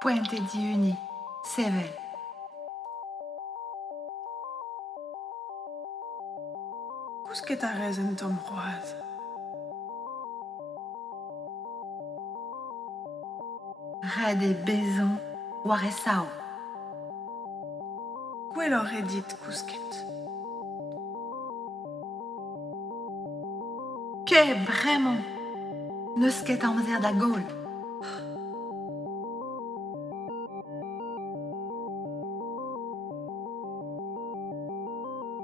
Puente di Uni, Sevel. Kousket a rez un tamm c'hoazh. Red e bezon, war e sao. Gwell oc'h e dit kousket. Ke bremañ, neus ket amzer da gol.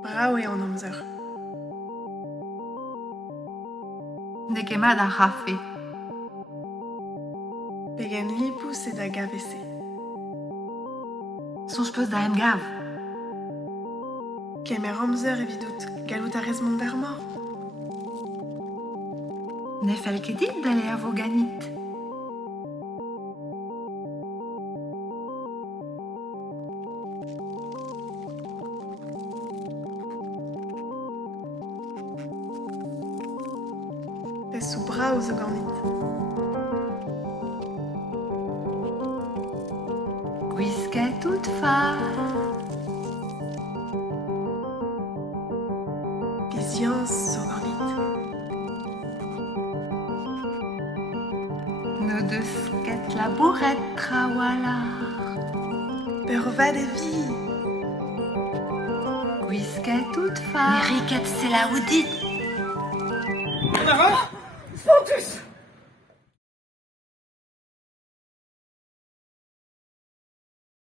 Brav eo an amzer. Ne ket mat ar rafe. Pegen lipous e da gavese. Sonj peus da em gav. Kemer amzer evidout galout a rez mont d'ar-mor. Ne fel ket dit dale a vo ganit. Pez sou brav zo ganit. Gwisket tout far. Pizians zo ganit. Ne deus ket labouret trawalar. Per vad e vi. Gwisket tout far. Ne riket se la oudit. Fontus!